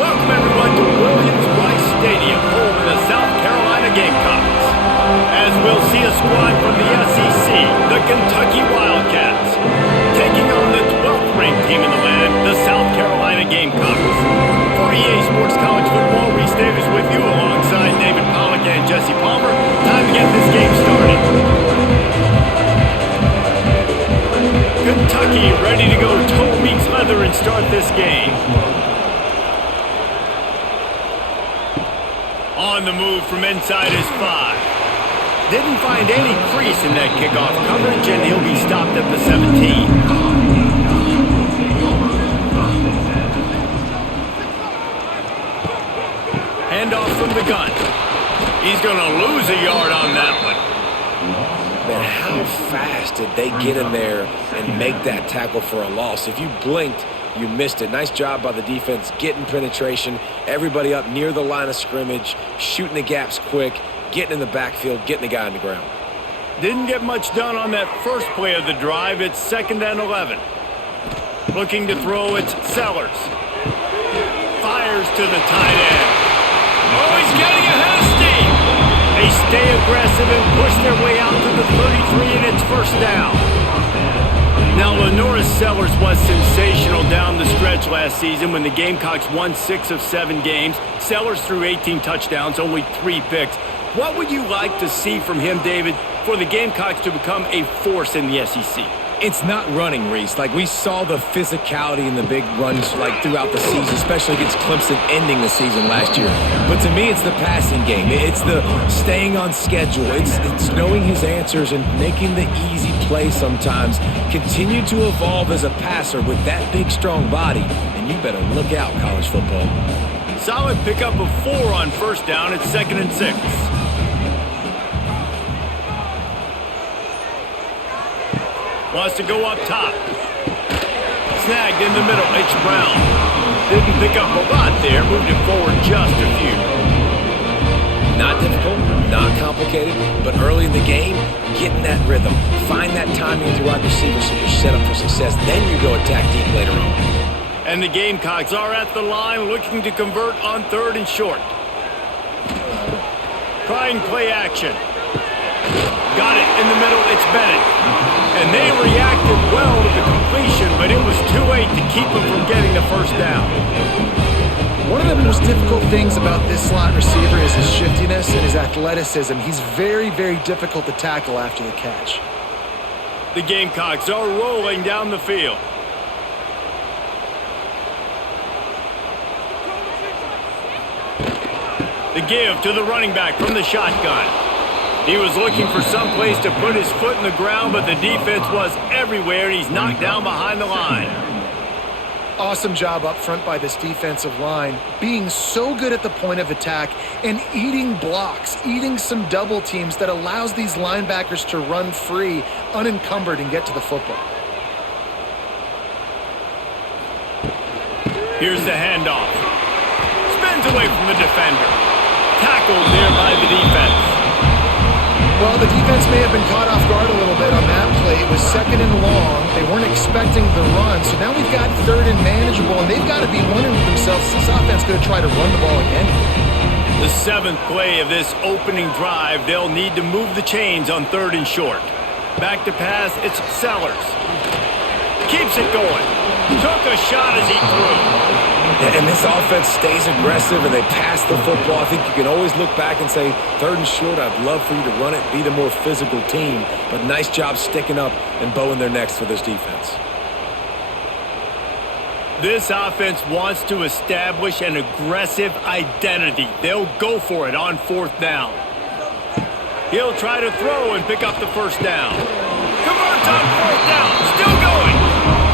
Welcome everyone to Williams-Brice Stadium, home of the South Carolina Gamecocks. As we'll see a squad from the SEC, the Kentucky Wildcats, taking on the 12th ranked team in the land, the South Carolina Gamecocks. For EA Sports College Football, Reese Davis with you alongside David Pollack and Jesse Palmer. Time to get this game started. Kentucky ready to go toe meets leather and start this game. On the move from inside his 5. Didn't find any crease in that kickoff coverage, and he'll be stopped at the 17. Handoff from the gun. He's going to lose a yard on that one. Man, how fast did they get in there and make that tackle for a loss? If you blinked, you missed it. Nice job by the defense getting penetration. Everybody up near the line of scrimmage, shooting the gaps quick, getting in the backfield, getting the guy on the ground. Didn't get much done on that first play of the drive. It's 2nd and 11. Looking to throw, it's Sellers. Fires to the tight end. Oh, he's getting ahead of steam. They stay aggressive and push their way out to the 33, and it's first down. Now, LaNorris Sellers was sensational down the stretch last season when the Gamecocks won 6 of 7 games. Sellers threw 18 touchdowns, only 3 picks. What would you like to see from him, David, for the Gamecocks to become a force in the SEC? It's not running, Reese. Like, we saw the physicality in the big runs like throughout the season, especially against Clemson ending the season last year. But to me, it's the passing game. It's the staying on schedule. It's knowing his answers and making the easy play sometimes. Continue to evolve as a passer with that big, strong body, and you better look out, college football. Solid pickup of 4 on first down. It's 2nd and 6. Wants to go up top. Snagged in the middle. H. Brown. Didn't pick up a lot there. Moved it forward just a few. Not difficult, not complicated, but early in the game, getting that rhythm. Find that timing with your wide receiver so you're set up for success. Then you go attack deep later on. And the Gamecocks are at the line looking to convert on 3rd and short. Trying play action. Got it in the middle. It's Bennett. And they reacted well to the completion, but it was too late to keep them from getting the first down. One of the most difficult things about this slot receiver is his shiftiness and his athleticism. He's very, very difficult to tackle after the catch. The Gamecocks are rolling down the field. The give to the running back from the shotgun. He was looking for some place to put his foot in the ground, but the defense was everywhere, and he's knocked down behind the line. Awesome job up front by this defensive line, being so good at the point of attack and eating blocks, eating some double teams that allows these linebackers to run free, unencumbered, and get to the football. Here's the handoff. Spins away from the defender. Tackled there by the defense. Well, the defense may have been caught off guard a little bit on that play. It was 2nd and long. They weren't expecting the run. So now we've got 3rd and manageable, and they've got to be wondering to themselves, is this offense going to try to run the ball again? The 7th play of this opening drive, they'll need to move the chains on 3rd and short. Back to pass, it's Sellers. Keeps it going. Took a shot as he threw. And this offense stays aggressive and they pass the football. I think you can always look back and say, 3rd and short, I'd love for you to run it, be the more physical team. But nice job sticking up and bowing their necks for this defense. This offense wants to establish an aggressive identity. They'll go for it on 4th down. He'll try to throw and pick up the first down. Converts on 4th down. Still going.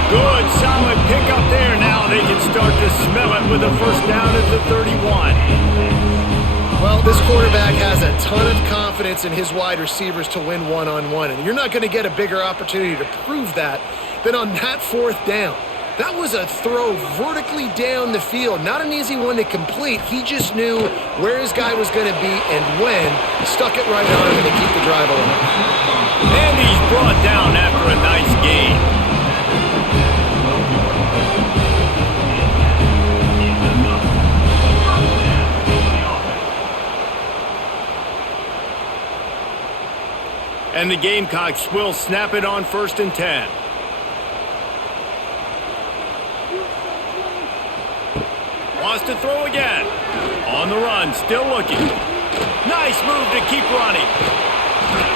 Good, solid pickup there. Now they can start to smell it with a first down at the 31. Well, this quarterback has a ton of confidence in his wide receivers to win one-on-one, and you're not going to get a bigger opportunity to prove that than on that 4th down. That was a throw vertically down the field. Not an easy one to complete. He just knew where his guy was going to be and when. Stuck it right on him to keep the drive alive. And he's brought down after a nice gain. And the Gamecocks will snap it on 1st and 10. Wants to throw again. On the run, still looking. Nice move to keep running.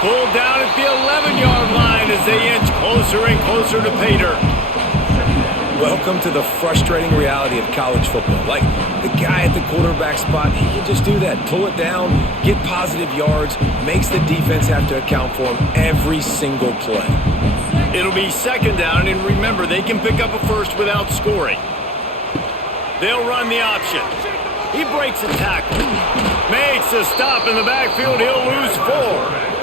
Pulled down at the 11-yard line as they inch closer and closer to pay dirt. Welcome to the frustrating reality of college football. Like, the guy at the quarterback spot, he can just do that. Pull it down, get positive yards, makes the defense have to account for him every single play. It'll be 2nd down, and remember, they can pick up a first without scoring. They'll run the option. He breaks a tackle. Makes a stop in the backfield. He'll lose 4.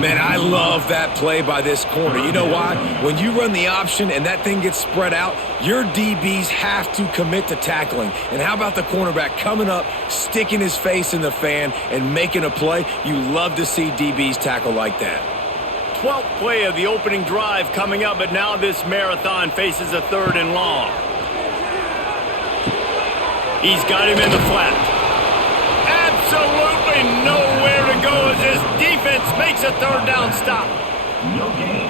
Man, I love that play by this corner. You know why? When you run the option and that thing gets spread out, your DBs have to commit to tackling. And how about the cornerback coming up, sticking his face in the fan, and making a play? You love to see DBs tackle like that. 12th play of the opening drive coming up, but now this marathon faces a 3rd and long. He's got him in the flat. Absolutely nowhere to go as this defense makes a 3rd down stop.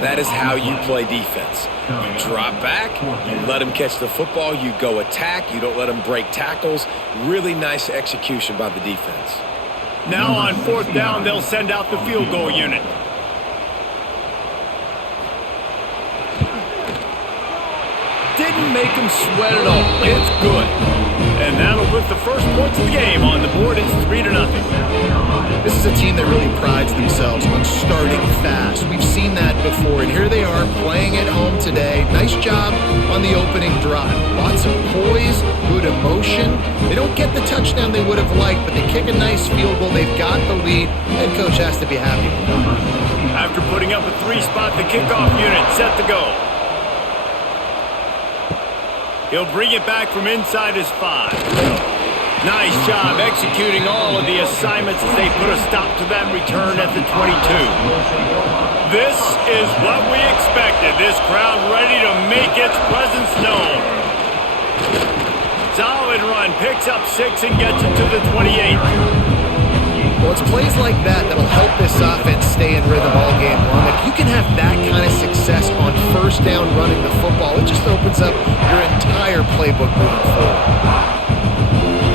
That is how you play defense. You drop back, you let him catch the football, you go attack, you don't let him break tackles. Really nice execution by the defense. Now on 4th down, they'll send out the field goal unit. Didn't make him sweat at all. It's good. And that'll put the first points of the game on the board. It's 3-0. This is a team that really prides themselves on starting fast. We've seen that before, and here they are playing at home today. Nice job on the opening drive. Lots of poise, good emotion. They don't get the touchdown they would have liked, but they kick a nice field goal. They've got the lead. Head coach has to be happy with them. After putting up a 3-spot, the kickoff unit set to go. He'll bring it back from inside his 5. Nice job executing all of the assignments as they put a stop to that return at the 22. This is what we expected. This crowd ready to make its presence known. Solid run, picks up 6 and gets it to the 28. Well, it's plays like that that'll help this offense stay in rhythm all game long. If you can have that kind of success on 1st down running the football, it just opens up your entire playbook moving forward.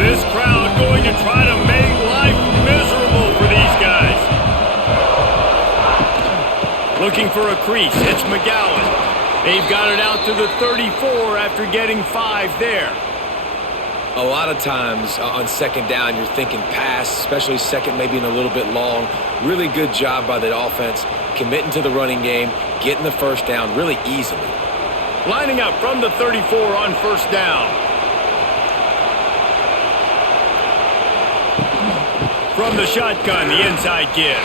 This crowd going to try to make life miserable for these guys. Looking for a crease, it's McGowan. They've got it out to the 34 after getting 5 there. A lot of times on 2nd down, you're thinking pass, especially 2nd, maybe in a little bit long. Really good job by the offense, committing to the running game, getting the 1st down really easily. Lining up from the 34 on 1st down. From the shotgun, the inside give.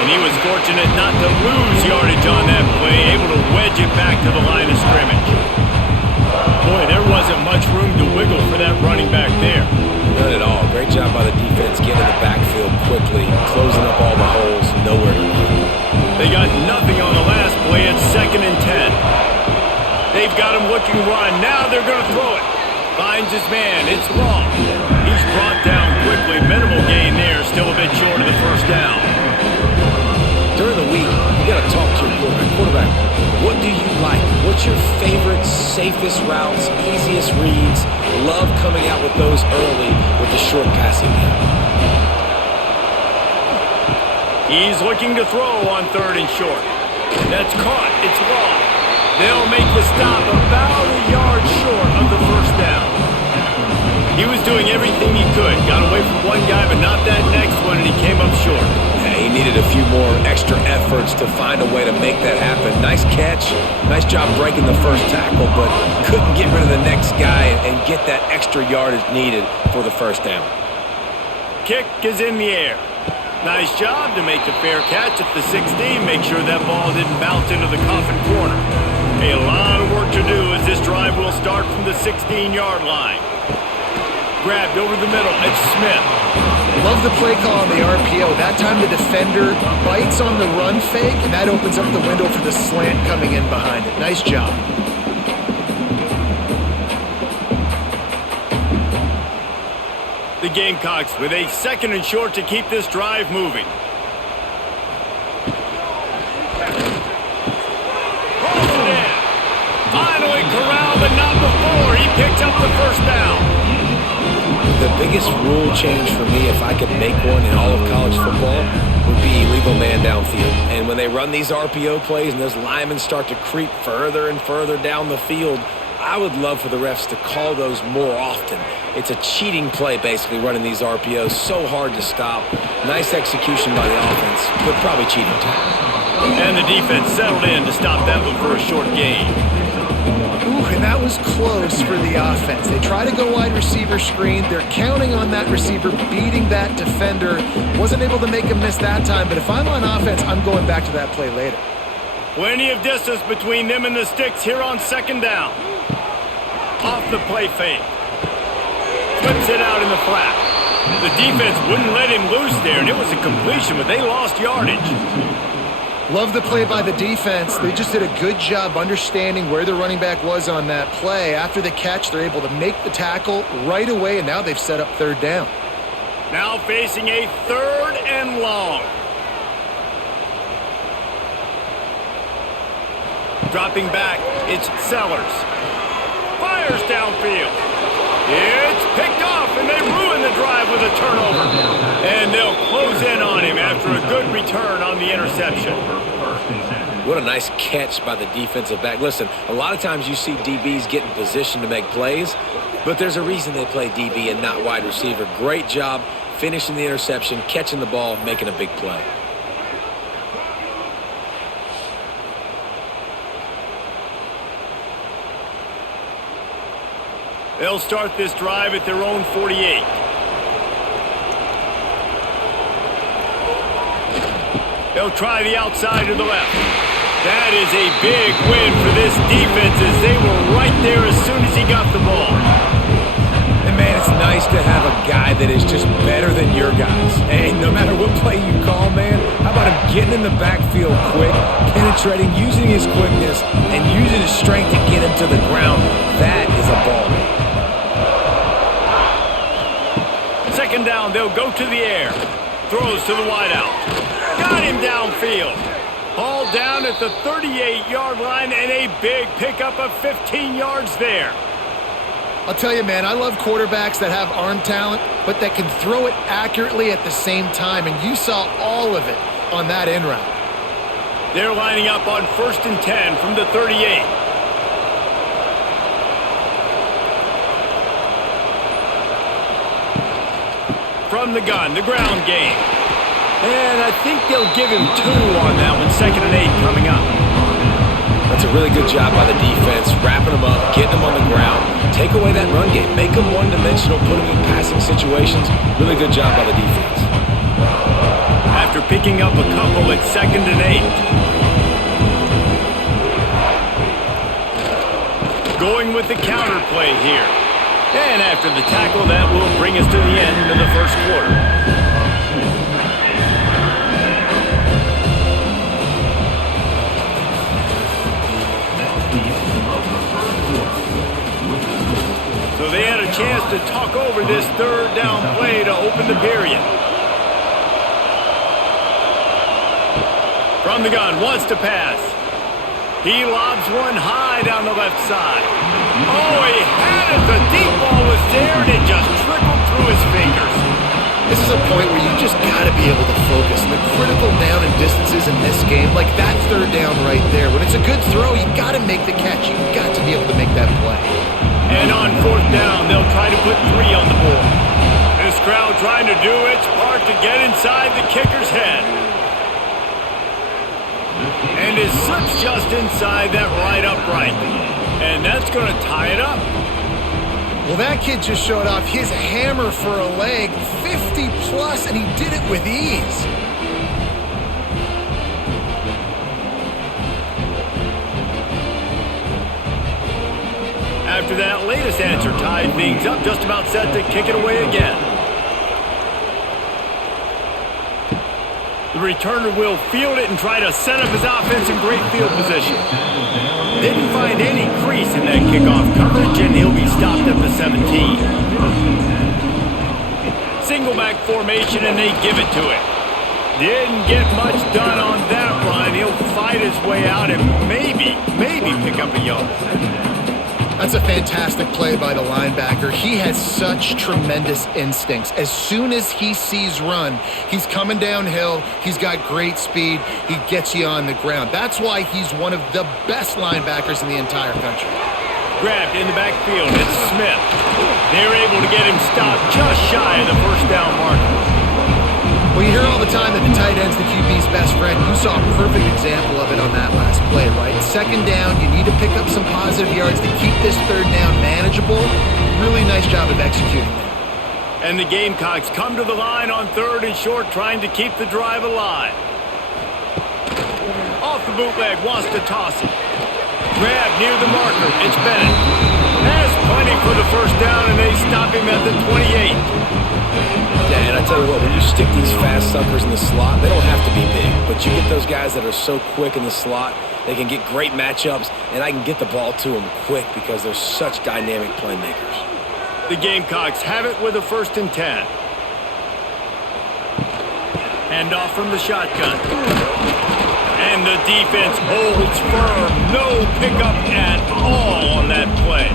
And he was fortunate not to lose yardage on that play, able to wedge it back to the line of scrimmage. Boy, there wasn't much room to wiggle for that running back there. None at all. Great job by the defense getting in the backfield quickly, closing up all the holes, nowhere to run. They got nothing on the last play. It's 2nd and 10. They've got him looking run. Now they're going to throw it. Finds his man. It's Long. He's brought down quickly. Minimal gain there. Still a bit short of the 1st down. During the week, you got to talk to your quarterback. What do you like? What's your favorite, safest routes, easiest reads? Love coming out with those early with the short passing game. He's looking to throw on 3rd and short. That's caught. It's Long. They'll make the stop about a yard short of the 1st down. He was doing everything he could. Got away from one guy, but not that next one, and he came up short. Yeah, he needed a few more extra efforts to find a way to make that happen. Nice catch. Nice job breaking the 1st tackle, but couldn't get rid of the next guy and get that extra yardage needed for the 1st down. Kick is in the air. Nice job to make the fair catch at the 16. Make sure that ball didn't bounce into the coffin corner. A lot of work to do as this drive will start from the 16-yard line. Grabbed over the middle. It's Smith. Love the play call on the RPO. That time the defender bites on the run fake, and that opens up the window for the slant coming in behind it. Nice job. The Gamecocks with a 2nd and short to keep this drive moving. picks up the first down. The biggest rule change for me, if I could make one in all of college football, would be illegal man downfield. And when they run these RPO plays and those linemen start to creep further and further down the field, I would love for the refs to call those more often. It's a cheating play, basically, running these RPOs. So hard to stop. Nice execution by the offense, but probably cheating too. And the defense settled in to stop that one for a short gain. Ooh, and that was close for the offense. They try to go wide receiver screen. They're counting on that receiver beating that defender. Wasn't able to make him miss that time, but if I'm on offense, I'm going back to that play later. Plenty of distance between them and the sticks here on second down. Off the play fake. Flips it out in the flat. The defense wouldn't let him loose there, and it was a completion, but they lost yardage. Love the play by the defense. They just did a good job understanding where the running back was on that play. After the catch, they're able to make the tackle right away, and now they've set up third down. Now facing a 3rd and long. Dropping back, it's Sellers. Fires downfield. It's picked off, and they ruin the drive with a turnover. And they'll close in on him after a good return on the interception. What a nice catch by the defensive back. Listen, a lot of times you see DBs get in position to make plays, but there's a reason they play DB and not wide receiver. Great job finishing the interception, catching the ball, making a big play. They'll start this drive at their own 48. They'll try the outside to the left. That is a big win for this defense as they were right there as soon as he got the ball. And man, it's nice to have a guy that is just better than your guys. And no matter what play you call, man, how about him getting in the backfield quick, penetrating, using his quickness, and using his strength to get him to the ground. That is a ball. Second down, they'll go to the air. Throws to the wideout. Got him downfield. Ball down at the 38-yard line, and a big pickup of 15 yards there. I'll tell you, man, I love quarterbacks that have arm talent, but that can throw it accurately at the same time, and you saw all of it on that in route. They're lining up on 1st and 10 from the 38. From the gun, the ground game. And I think they'll give him 2 on that one. 2nd and 8 coming up. That's a really good job by the defense, wrapping them up, getting them on the ground, take away that run game, make them one-dimensional, put them in passing situations. Really good job by the defense. After picking up a couple at 2nd and 8. Going with the counter play here. And after the tackle, that will bring us to the end of the first quarter. So they had a chance to talk over this 3rd down play to open the period. From the gun, wants to pass. He lobs one high down the left side. Oh, he had it. The deep ball was there, and it just trickled through his fingers. This is a point where you just got to be able to focus. And the critical down and distances in this game, like that 3rd down right there. When it's a good throw, you got to make the catch. You got to be able to make that play. And on 4th down, they'll try to put 3 on the board. This crowd trying to do its part to get inside the kicker's head. And it slips just inside that right upright. And that's going to tie it up. Well, that kid just showed off his hammer for a leg, 50-plus, and he did it with ease. After that latest answer tied things up, just about set to kick it away again. The returner will field it and try to set up his offense in great field position. Didn't find any crease in that kickoff coverage, and he'll be stopped at the 17. Single back formation, and they give it to him. Didn't get much done on that run. He'll fight his way out and maybe pick up a yard. I That's a fantastic play by the linebacker. He has such tremendous instincts. As soon as he sees run, he's coming downhill. He's got great speed. He gets you on the ground. That's why he's one of the best linebackers in the entire country. Grabbed in the backfield. It's Smith. They're able to get him stopped just shy of the first down marker. Well, you hear all the time that the tight end's the QB's best friend. You saw a perfect example of it on that last play, right? Second down, you need to pick up some positive yards to keep this third down manageable. Really nice job of executing that. And the Gamecocks come to the line on 3rd and short, trying to keep the drive alive. Off the bootleg, wants to toss it. Grab near the marker. It's Bennett. Has plenty for the first down, and they stop him at the 28. Yeah, and I tell you what, when you stick these fast suckers in the slot, they don't have to be big, but you get those guys that are so quick in the slot, they can get great matchups, and I can get the ball to them quick because they're such dynamic playmakers. The Gamecocks have it with a 1st and 10. Hand off from the shotgun. And the defense holds firm. No pickup at all on that play.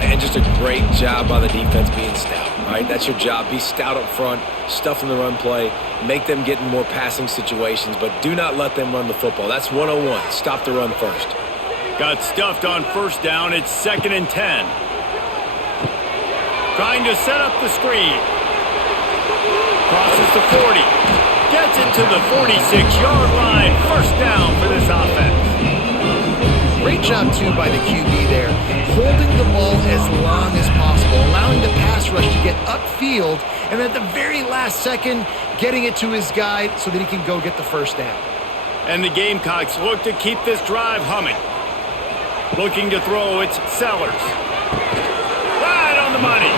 And just a great job by the defense being stout. All right, that's your job. Be stout up front, stuff in the run play, make them get in more passing situations, but do not let them run the football. That's 101. Stop the run first. Got stuffed on 1st down. It's 2nd and 10. Trying to set up the screen. Crosses the 40. Gets it to the 46-yard line. 1st down for this offense. Great job, too, by the QB there. Holding the ball as long as possible, allowing the pass rush to get upfield, and at the very last second, getting it to his guy so that he can go get the 1st down. And the Gamecocks look to keep this drive humming. Looking to throw, it's Sellers. Right on the money.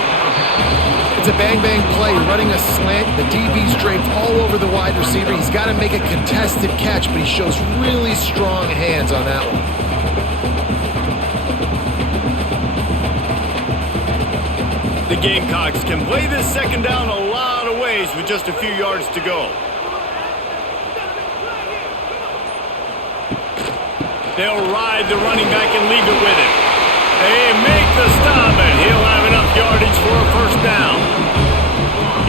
It's a bang-bang play, running a slant. The DB's draped all over the wide receiver. He's got to make a contested catch, but he shows really strong hands on that one. The Gamecocks can play this 2nd down a lot of ways with just a few yards to go. They'll ride the running back and leave it with him. They make the stop, and he'll have enough yardage for a 1st down.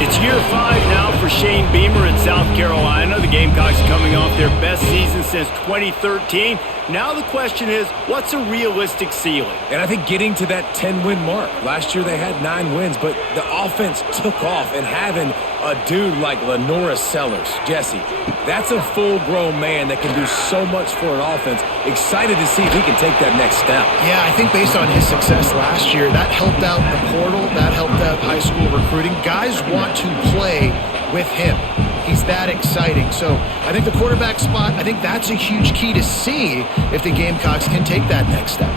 It's year 5 now for Shane Beamer in South Carolina. The Gamecocks coming off their best season since 2013. Now the question is, what's a realistic ceiling? And I think getting to that 10-win mark. Last year they had 9 wins, but the offense took off, and having a dude like Lenora Sellers, Jesse, that's a full-grown man that can do so much for an offense. Excited to see if he can take that next step. Yeah, I think based on his success last year, that helped out the portal, that helped out high school recruiting. Guys want to play with him. He's that exciting. So I think the quarterback spot, I think that's a huge key to see if the Gamecocks can take that next step.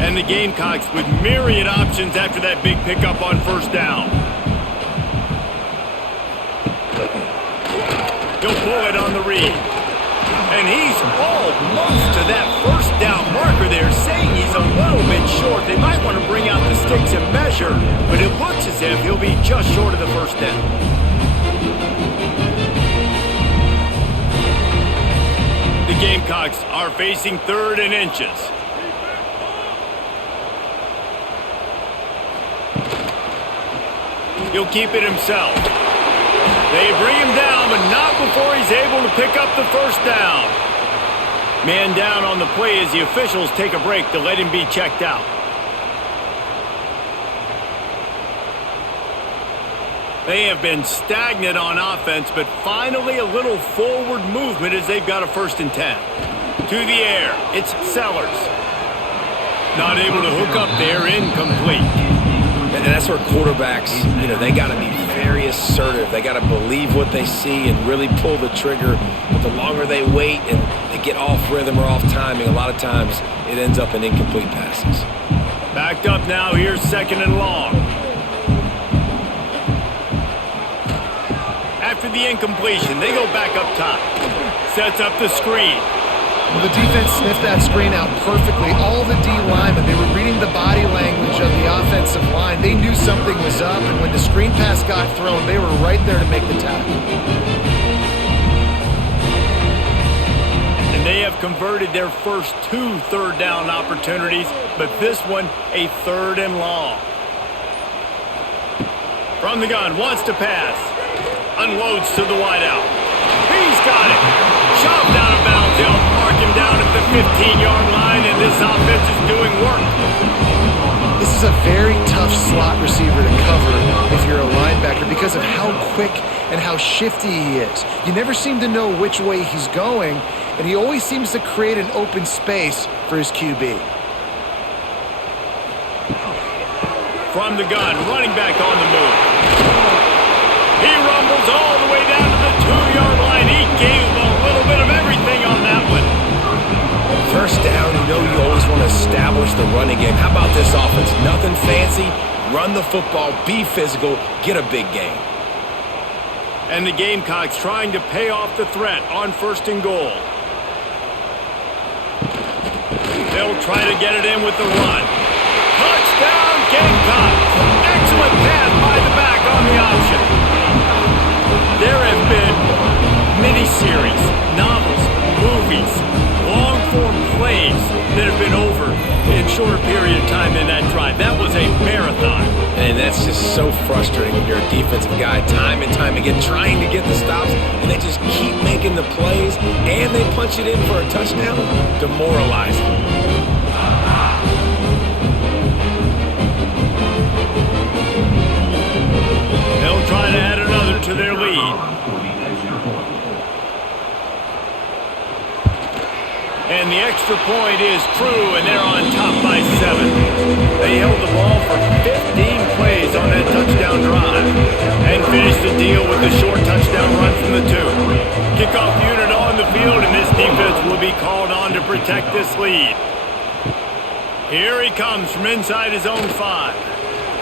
And the Gamecocks with myriad options after that big pickup on 1st down. He'll pull it on the read. And he's almost to that 1st down marker there, saying he's a little bit short. They might want to bring out the sticks and measure, but it looks as if he'll be just short of the 1st down. The Gamecocks are facing 3rd and inches. He'll keep it himself. They bring him down, but not before he's able to pick up the 1st down. Man down on the play as the officials take a break to let him be checked out. They have been stagnant on offense, but finally a little forward movement as they've got a 1st and 10. To the air, it's Sellers. Not able to hook up there, incomplete. And that's where quarterbacks, they got to be very assertive. They got to believe what they see and really pull the trigger. But the longer they wait and they get off rhythm or off timing, a lot of times it ends up in incomplete passes. Backed up now, here's 2nd and long. After the incompletion, they go back up top. Sets up the screen. Well, the defense sniffed that screen out perfectly. All the D linemen, they were reading the body language of the offensive line. They knew something was up, and when the screen pass got thrown, they were right there to make the tackle. And they have have converted their first 2 third-down opportunities, but this one a 3rd and long. From the gun, wants to pass. Unloads to the wideout. He's got it. Shoved out of bounds. They'll mark him down at the 15-yard line, and this offense is doing work. This is a very tough slot receiver to cover if you're a linebacker because of how quick and how shifty he is. You never seem to know which way he's going, and he always seems to create an open space for his QB. From the gun, running back on the move. He rumbles all the way down to the 2-yard line. He gave a little bit of everything on that one. First down, you always want to establish the running game. How about this offense? Nothing fancy. Run the football, be physical, get a big gain. And the Gamecocks trying to pay off the threat on 1st and goal. They'll try to get it in with the run. Touchdown, Gamecocks! Excellent pass by the back on the option. There have been miniseries, novels, movies, long-form plays that have been over in a shorter period of time than that drive. That was a marathon. And that's just so frustrating when you're a defensive guy time and time again trying to get the stops, and they just keep making the plays, and they punch it in for a touchdown. Demoralizing. They'll try to add another to their lead. And the extra point is true, and they're on top by 7. They held the ball for 15 plays on that touchdown drive and finished the deal with a short touchdown run from the 2. Kickoff unit on the field, and this defense will be called on to protect this lead. Here he comes from inside his own 5.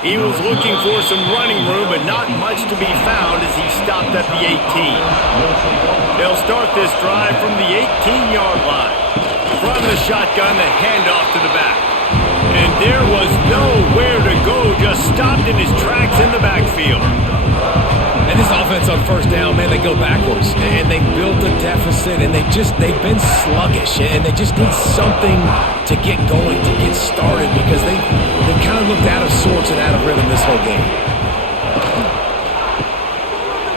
He was looking for some running room, but not much to be found as he stopped at the 18. They'll start this drive from the 18-yard line. From the shotgun, the handoff to the back. And there was nowhere to go, just stopped in his tracks in the backfield. And this offense on 1st down, man, they go backwards. And they built a deficit, and they've been sluggish. And they just need something to get going, to get started, because they kind of looked out of sorts and out of rhythm this whole game.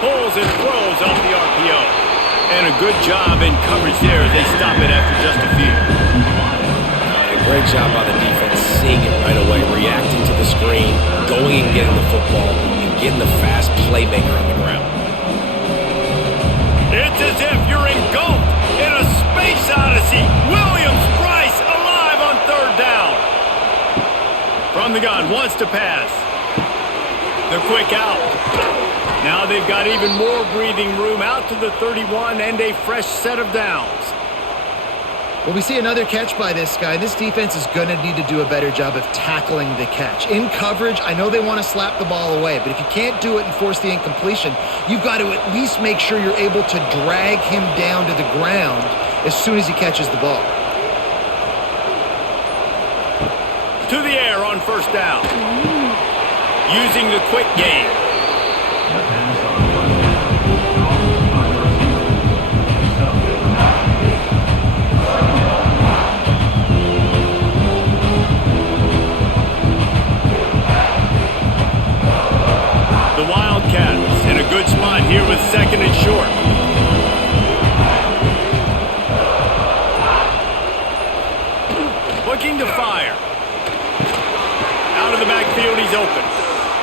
Pulls and throws off the RPO. And a good job in coverage there as they stop it after just a few. And a great job by the defense, seeing it right away, reacting to the screen, going and getting the football, and getting the fast playmaker on the ground. It's as if you're engulfed in a space odyssey. Williams-Brice alive on 3rd down. From the gun, wants to pass. The quick out. Now they've got even more breathing room out to the 31 and a fresh set of downs. Well, we see another catch by this guy. This defense is going to need to do a better job of tackling the catch. In coverage, I know they want to slap the ball away, but if you can't do it and force the incompletion, you've got to at least make sure you're able to drag him down to the ground as soon as he catches the ball. To the air on 1st down. Using the quick game. The Wildcats in a good spot here with 2nd and short. Looking to fire. Out of the backfield, he's open.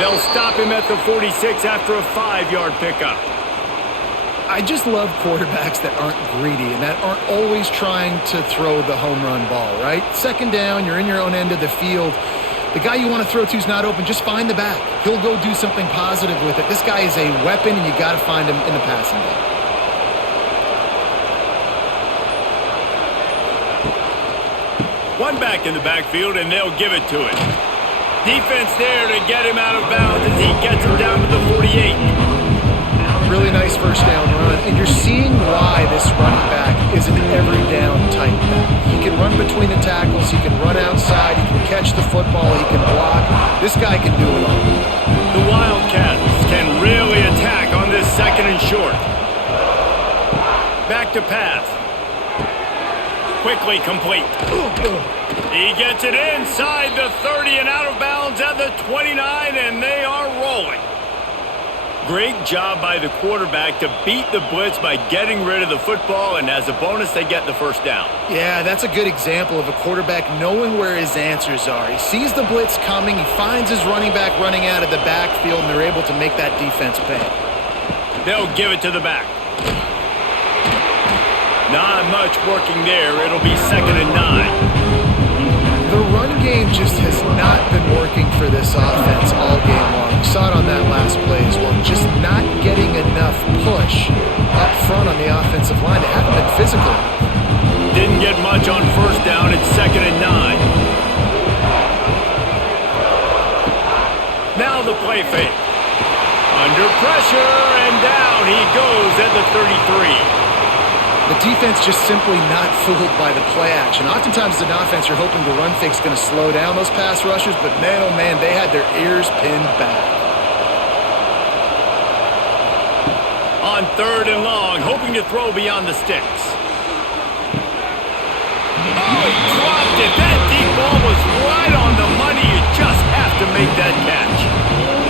They'll stop him at the 46 after a 5-yard pickup. I just love quarterbacks that aren't greedy and that aren't always trying to throw the home run ball, right? 2nd down, you're in your own end of the field. The guy you want to throw to is not open. Just find the back. He'll go do something positive with it. This guy is a weapon, and you got to find him in the passing game. One back in the backfield, and they'll give it to him. Defense there to get him out of bounds as he gets him down to the 48. Really nice 1st down run, and you're seeing why this running back is an every down type back. He can run between the tackles, he can run outside, he can catch the football, he can block. This guy can do it all. The Wildcats can really attack on this 2nd and short. Back to pass. quickly complete. He gets it inside the 30 and out of bounds at the 29, and they are rolling. Great job by the quarterback to beat the blitz by getting rid of the football, and as a bonus, they get the first down. Yeah, that's a good example of a quarterback knowing where his answers are. He sees the blitz coming, he finds his running back running out of the backfield, and they're able to make that defense pay. They'll give it to the back. Not much working there. It'll be 2nd and 9. The run game just has not been working for this offense all game long. We saw it on that last play as well. Just not getting enough push up front on the offensive line. They haven't been physical. Didn't get much on first down. It's 2nd and 9. Now the play fake. Under pressure, and down he goes at the 33. The defense just simply not fooled by the play action. Oftentimes as an offense, you're hoping the run fake's going to slow down those pass rushers, but man, oh man, they had their ears pinned back. On 3rd and long, hoping to throw beyond the sticks. Oh, he dropped it. That deep ball was right on the money. You just have to make that catch.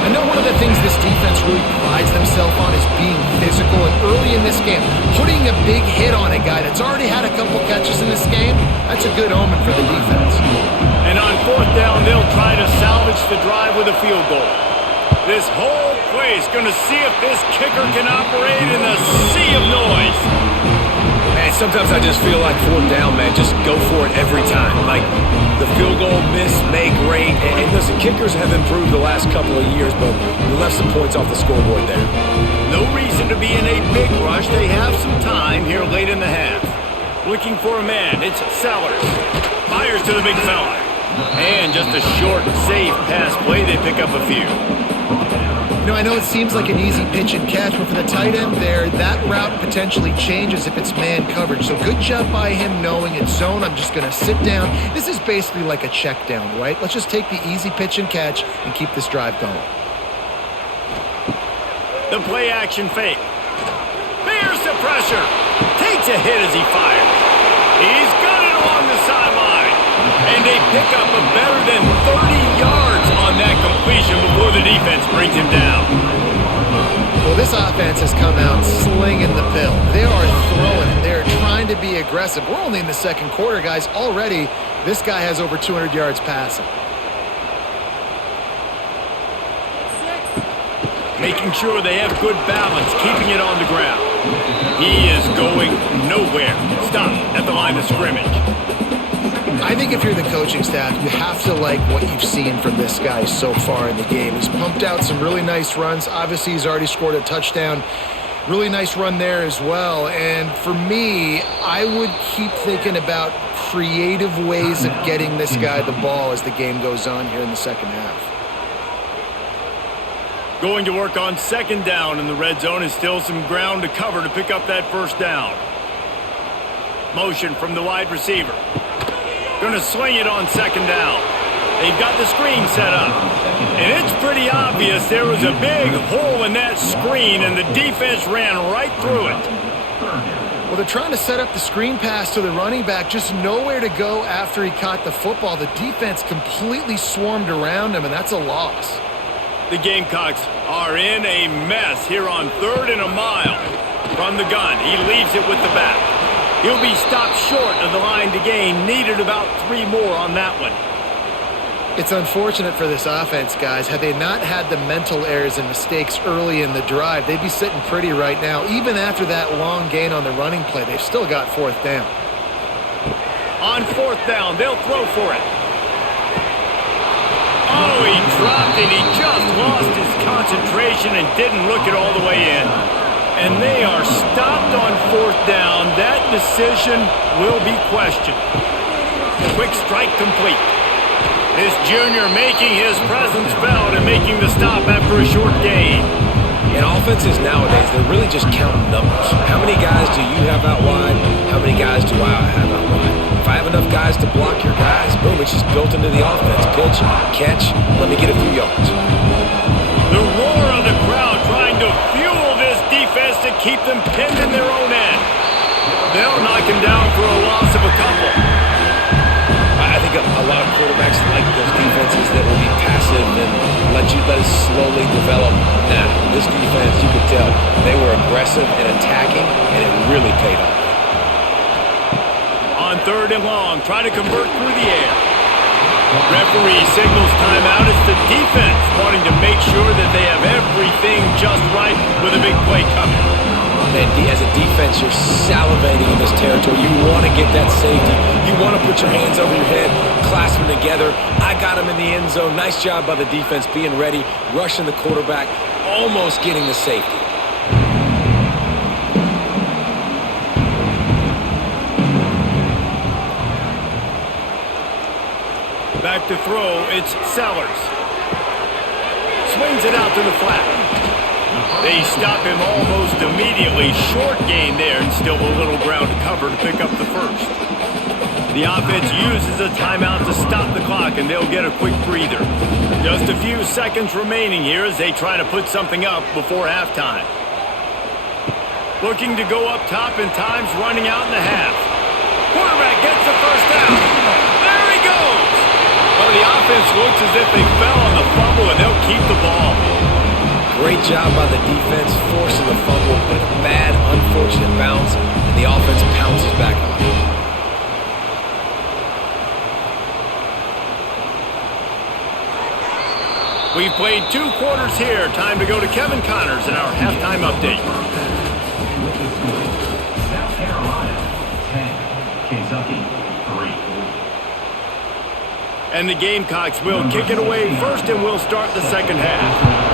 I know one of the things this defense really prides themselves on is being physical, and early in this game, putting a big hit on a guy that's already had a couple catches in this game, that's a good omen for the defense. And on 4th down, they'll try to salvage the drive with a field goal. This whole place going to see if this kicker can operate in the sea of noise. Man, sometimes I just feel like 4th down, man, just go for it every time. Like, the field goal miss, make great. And listen, kickers have improved the last couple of years, but we left some points off the scoreboard there. No reason to be in a big rush. They have some time here late in the half. Looking for a man. It's Sellers. Fires to the big fella. And just a short, safe pass play. They pick up a few. You know, I know it seems like an easy pitch and catch, but for the tight end there, that route potentially changes if it's man coverage. So good job by him knowing it's zone. I'm just going to sit down. This is basically like a check down, right? Let's just take the easy pitch and catch and keep this drive going. The play action fake. Bears the pressure. Takes a hit as he fires. He's got it along the sideline. And they pick up a better than 30 yards on that completion before the defense brings him down. Well, this offense has come out slinging the pill. They are throwing it. They're trying to be aggressive. We're only in the 2nd quarter, guys. Already, this guy has over 200 yards passing. Making sure they have good balance, keeping it on the ground. He is going nowhere. Stop at the line of scrimmage. I think if you're the coaching staff, you have to like what you've seen from this guy so far in the game. He's pumped out some really nice runs. Obviously, he's already scored a touchdown. Really nice run there as well. And for me, I would keep thinking about creative ways of getting this guy the ball as the game goes on here in the 2nd half. Going to work on 2nd down in the red zone is still some ground to cover to pick up that first down. Motion from the wide receiver. Going to sling it on 2nd down. They've got the screen set up. And it's pretty obvious there was a big hole in that screen, and the defense ran right through it. Well, they're trying to set up the screen pass to the running back, just nowhere to go after he caught the football. The defense completely swarmed around him, and that's a loss. The Gamecocks are in a mess here on 3rd and a mile. From the gun, he leaves it with the back. He'll be stopped short of the line to gain. Needed about 3 more on that one. It's unfortunate for this offense, guys. Had they not had the mental errors and mistakes early in the drive, they'd be sitting pretty right now. Even after that long gain on the running play, they've still got 4th down. On 4th down, they'll throw for it. Oh, he dropped it. He just lost his concentration and didn't look it all the way in. And they are stopped on 4th down. That decision will be questioned. Quick strike complete. This junior making his presence felt and making the stop after a short gain. And offenses nowadays, they're really just counting numbers. How many guys do you have out wide? How many guys do I have out wide? If I have enough guys to block your guys, boom, it's just built into the offense. Pitch, catch, let me get a few yards. The roar of the crowd trying to fuel this defense to keep them pinned in their own end. They'll knock him down for a loss of a couple. I think a lot of quarterbacks like those defenses that will be passive and let it slowly develop. Nah, this defense, you could tell, they were aggressive and attacking, and it really paid off. On 3rd and long, try to convert through the air. Referee signals timeout. It's the defense wanting to make sure that they have everything just right with a big play coming. Man, as a defense, you're salivating in this territory. You want to get that safety. You want to put your hands over your head, clasp them together. I got him in the end zone. Nice job by the defense being ready, rushing the quarterback, almost getting the safety. Back to throw, it's Sellers. Swings it out to the flat. They stop him almost immediately. Short gain there and still a little ground to cover to pick up the first. The offense uses a timeout to stop the clock, and they'll get a quick breather. Just a few seconds remaining here as they try to put something up before halftime. Looking to go up top, and time's running out in the half. Quarterback gets the first down. There he goes! Well, the offense looks as if they fell on the fumble, and they'll keep the ball. Great job by the defense forcing the fumble, but a bad, unfortunate bounce, and the offense pounces back on it. We've played 2 quarters here. Time to go to Kevin Connors in our halftime update. South Carolina, 10. Kentucky, 3. And the Gamecocks will kick it away first, and we'll start the second half.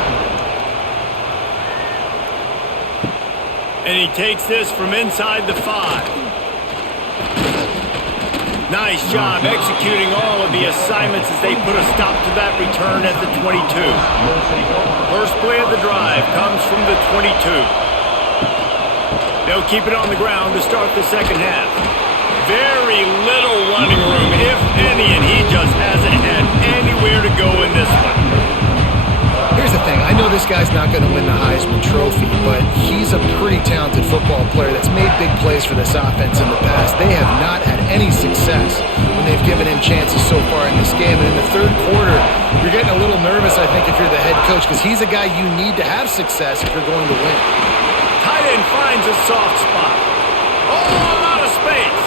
And he takes this from inside the 5. Nice job executing all of the assignments as they put a stop to that return at the 22. First play of the drive comes from the 22. They'll keep it on the ground to start the second half. Very little running room, if any, and he just hasn't had anywhere to go in this one. Here's the thing. I know this guy's not going to win the Heisman Trophy, but he's a pretty talented football player that's made big plays for this offense in the past. They have not had any success when they've given him chances so far in this game. And in the third quarter, you're getting a little nervous, I think, if you're the head coach, because he's a guy you need to have success if you're going to win. Tight end finds a soft spot. Oh, a lot of space.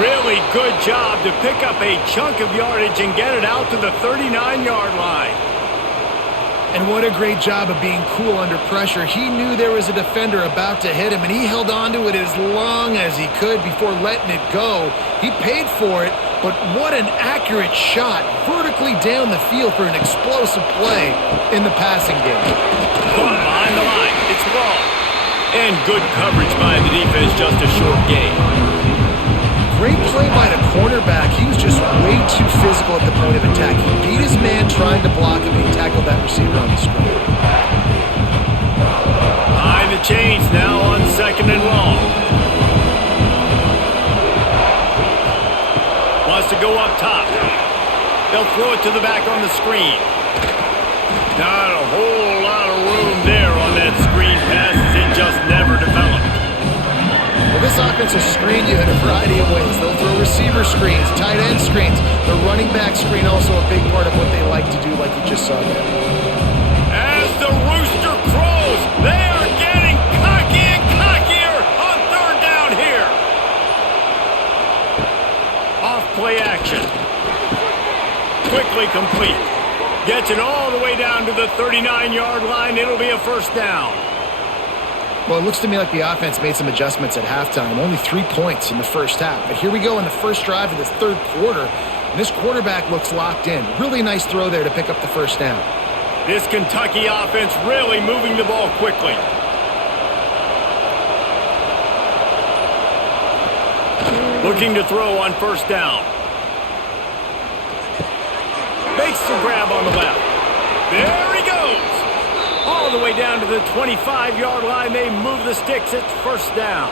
Really good job to pick up a chunk of yardage and get it out to the 39-yard line. And what a great job of being cool under pressure. He knew there was a defender about to hit him, and he held on to it as long as he could before letting it go. He paid for it, but what an accurate shot vertically down the field for an explosive play in the passing game. Behind the line, it's ball. And good coverage by the defense, just a short gain. Great play by the cornerback. He was just way too physical at the point of attack. He beat his man trying to block him, and he tackled that receiver on the screen. Behind the chains now on 2nd and long. Wants to go up top. They'll throw it to the back on the screen. Not a whole lot of room there on that screen pass. It just never developed. Well, this offense will screen you in a variety of ways. They'll throw receiver screens, tight end screens. The running back screen also a big part of what they like to do, like you just saw there. As the rooster crows, they are getting cocky and cockier on 3rd down here. Off play action. Quickly complete. Gets it all the way down to the 39-yard line. It'll be a first down. Well, it looks to me like the offense made some adjustments at halftime. Only 3 points in the first half. But here we go in the first drive of this third quarter. And this quarterback looks locked in. Really nice throw there to pick up the first down. This Kentucky offense really moving the ball quickly. Looking to throw on first down. Makes the grab on the left. There he goes. All the way down to the 25-yard line. They move the sticks. It's first down.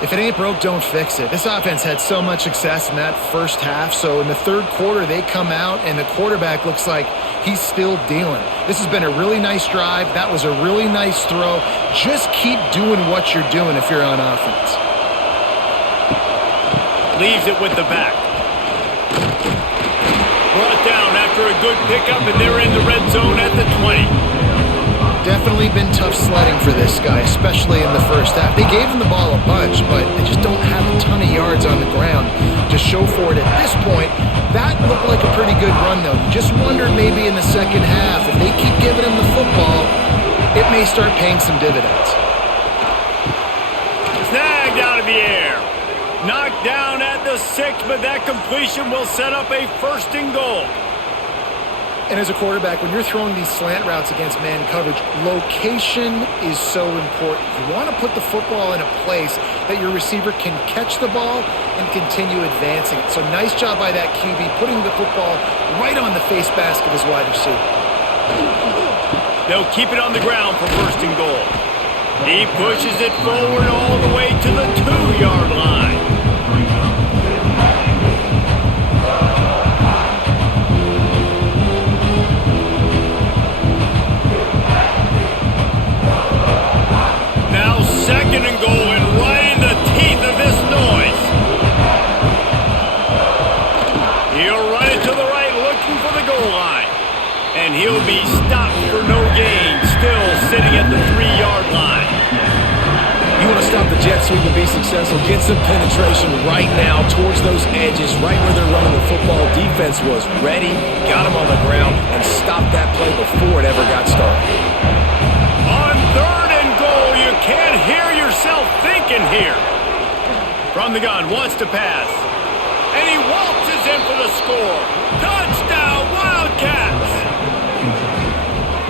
If it ain't broke, don't fix it. This offense had so much success in that first half, so in the third quarter, they come out, and the quarterback looks like he's still dealing. This has been a really nice drive. That was a really nice throw. Just keep doing what you're doing if you're on offense. Leaves it with the back. Brought down after a good pickup, and they're in the red zone at the 20. Definitely been tough sledding for this guy, especially in the first half. They gave him the ball a bunch, but they just don't have a ton of yards on the ground to show for it at this point. That looked like a pretty good run, though. You just wondered maybe in the second half, if they keep giving him the football, it may start paying some dividends. Snagged out of the air. Knocked down at the 6, but that completion will set up a 1st and goal. And as a quarterback, when you're throwing these slant routes against man coverage, location is so important. You want to put the football in a place that your receiver can catch the ball and continue advancing. So nice job by that QB, putting the football right on the face mask of his wide receiver. They'll keep it on the ground for 1st and goal. He pushes it forward all the way to the 2-yard line. Now 2nd and goal, and right in the teeth of this noise. He'll run it to the right, looking for the goal line. And he'll be stopped for no gain, still sitting at the 3-yard line. You want to stop the jet sweep and be successful, get some penetration right now towards those edges, right where they're running the football. Defense was ready, got him on the ground, and stopped that play before it ever got started. On 3rd and goal, you can't hear yourself thinking here. From the gun, wants to pass. And he waltzes in for the score. Touchdown, Wildcats!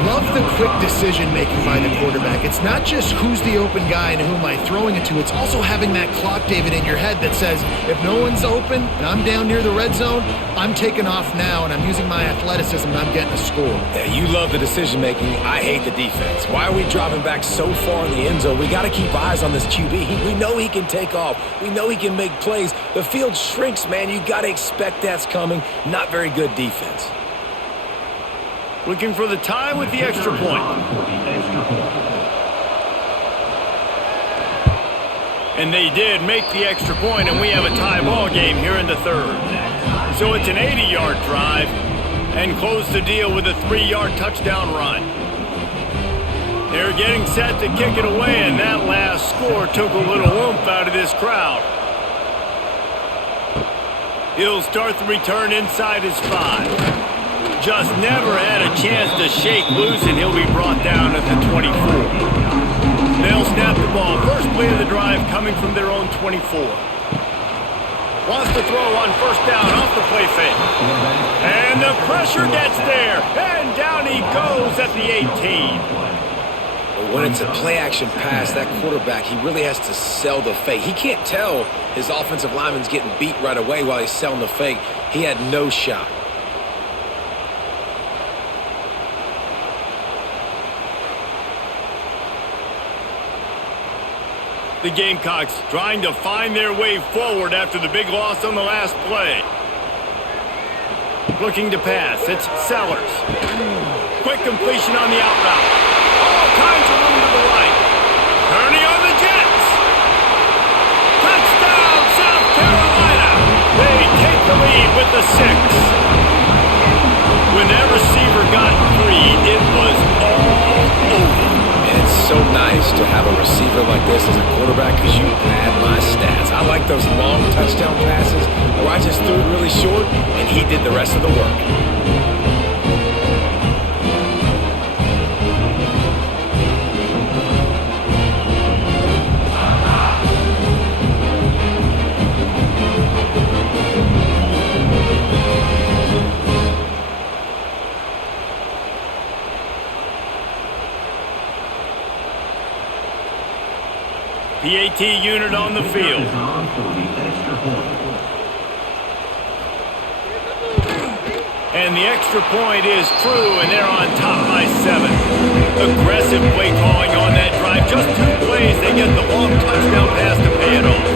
Love the quick decision-making by the quarterback. It's not just who's the open guy and who am I throwing it to. It's also having that clock, David, in your head that says, if no one's open and I'm down near the red zone, I'm taking off now and I'm using my athleticism and I'm getting a score. Yeah, you love the decision-making. I hate the defense. Why are we dropping back so far in the end zone? We got to keep eyes on this QB. We know he can take off. We know he can make plays. The field shrinks, man. You got to expect that's coming. Not very good defense. Looking for the tie with the extra point. And they did make the extra point, and we have a tie ball game here in the 3rd. So it's an 80-yard drive, and close the deal with a 3-yard touchdown run. They're getting set to kick it away, and that last score took a little oomph out of this crowd. He'll start the return inside his 5. Just never had a chance to shake loose, and he'll be brought down at the 24. They'll snap the ball. First play of the drive coming from their own 24. Wants to throw on 1st down off the play fake. And the pressure gets there, and down he goes at the 18. But when it's a play-action pass, that quarterback, he really has to sell the fake. He can't tell his offensive lineman's getting beat right away while he's selling the fake. He had no shot. The Gamecocks trying to find their way forward after the big loss on the last play. Looking to pass, it's Sellers. Quick completion on the out route. All kinds of room to the right. Turning on the Jets. Touchdown, South Carolina. They take the lead with the 6. When that receiver got free, it was all over. And it's so nice to have a receiver like this as a quarterback because you pad my stats. I like those long touchdown passes where I just threw it really short and he did the rest of the work. PAT unit on the field. And the extra point is true, and they're on top by 7. Aggressive play calling on that drive. Just 2 plays, they get the long touchdown pass to pay it off.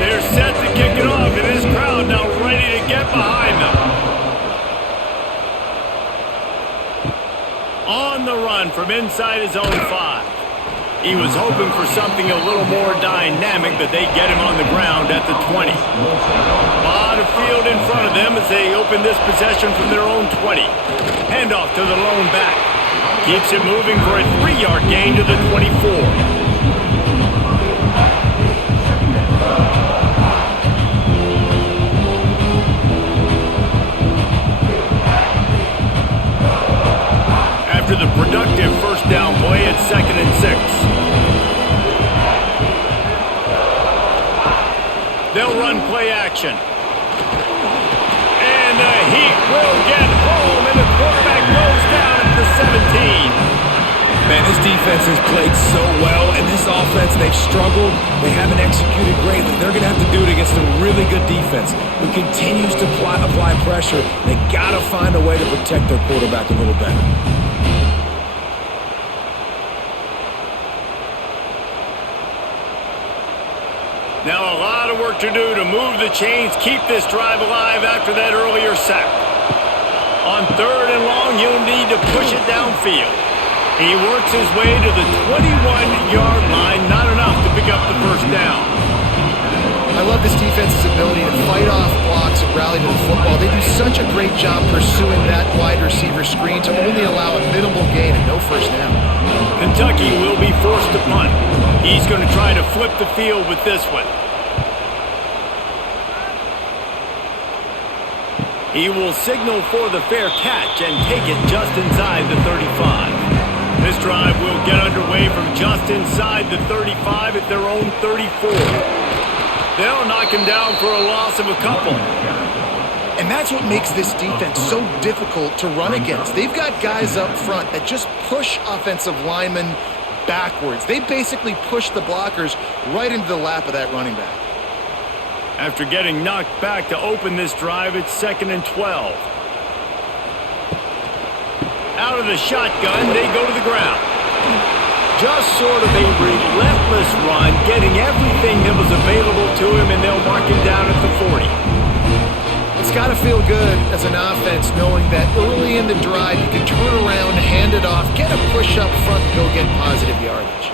They're set to kick it off, and this crowd now ready to get behind them. On the run from inside his own 5. He was hoping for something a little more dynamic, but they get him on the ground at the 20. A lot of field in front of them as they open this possession from their own 20. Handoff to the lone back. Keeps it moving for a 3-yard gain to the 24. After the productive first down play, it's 2nd and 6. They'll run play action. And the Heat will get home, and the quarterback goes down at the 17. Man, this defense has played so well, and this offense, they've struggled. They haven't executed greatly. They're going to have to do it against a really good defense who continues to apply pressure. They got to find a way to protect their quarterback a little better. Now a lot of work to do to move the chains, keep this drive alive after that earlier sack. On 3rd and long, he'll need to push it downfield. He works his way to the 21-yard line, not enough to pick up the first down. I love this defense's ability to fight off blocks and rally to the football. They do such a great job pursuing that wide receiver screen to only allow a minimal gain and no first down. Kentucky will be forced to punt. He's going to try to flip the field with this one. He will signal for the fair catch and take it just inside the 35. This drive will get underway from just inside the 35 at their own 34. They'll knock him down for a loss of a couple. And that's what makes this defense so difficult to run against. They've got guys up front that just push offensive linemen backwards. They basically push the blockers right into the lap of that running back. After getting knocked back to open this drive, it's 2nd and 12. Out of the shotgun, they go to the ground. Just sort of a relentless run, getting everything that was available to him, and they'll mark him down at the 40. It's got to feel good as an offense knowing that early in the drive you can turn around, hand it off, get a push up front, and go get positive yardage.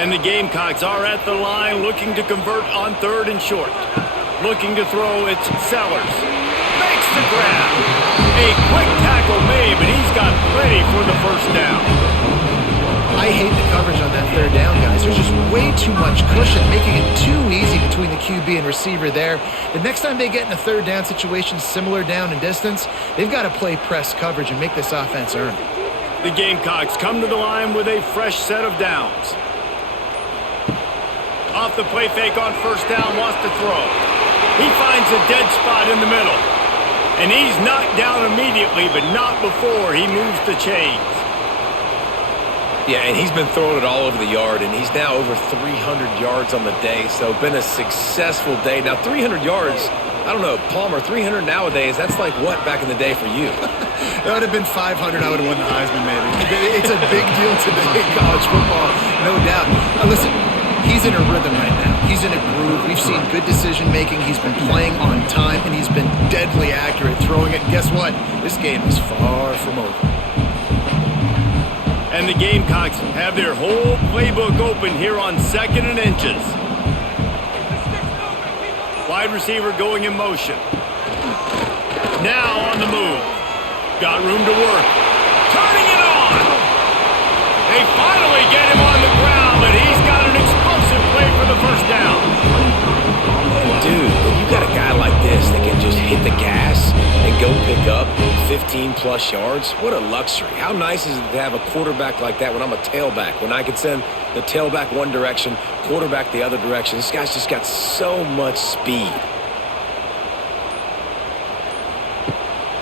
And the Gamecocks are at the line looking to convert on 3rd and short. Looking to throw, it's Sellers. Makes the grab. A quick tackle made, but he's got plenty for the first down. I hate the coverage on that 3rd down, guys. There's just way too much cushion, making it too easy between the QB and receiver there. The next time they get in a 3rd down situation, similar down and distance, they've got to play press coverage and make this offense earn it. The Gamecocks come to the line with a fresh set of downs. Off the play fake on first down, wants to throw. He finds a dead spot in the middle. And he's knocked down immediately, but not before he moves the chains. Yeah, and he's been throwing it all over the yard, and he's now over 300 yards on the day, so been a successful day. Now, 300 yards, I don't know, Palmer, 300 nowadays, that's like what back in the day for you? That would have been 500. I would have won the Heisman, maybe. It's a big deal today in college football, no doubt. Now, listen, he's in a rhythm right now. He's in a groove. We've seen good decision-making. He's been playing on time, and he's been deadly accurate throwing it. And guess what? This game is far from over. And the Gamecocks have their whole playbook open here on 2nd and inches. Wide receiver going in motion. Now on the move. Got room to work. Turning it on. They finally get him on the ground, but he's got an explosive play for the first down. Dude, when you got a guy like this that can just hit the gas and go pick up 15-plus yards, what a luxury. How nice is it to have a quarterback like that when I'm a tailback, when I can send the tailback one direction, quarterback the other direction. This guy's just got so much speed.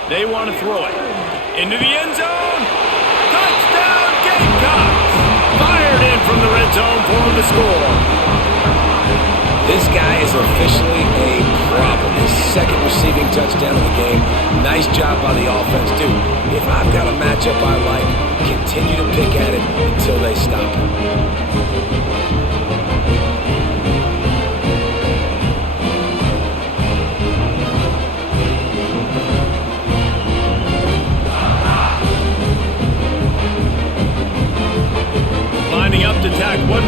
They want to throw it. Into the end zone. Touchdown, Gamecocks. Fired in from the red zone for the score. This guy is officially a problem. His 2nd receiving touchdown of the game. Nice job by the offense, dude. If I've got a matchup I like, continue to pick at it until they stop him. Lining up to tack one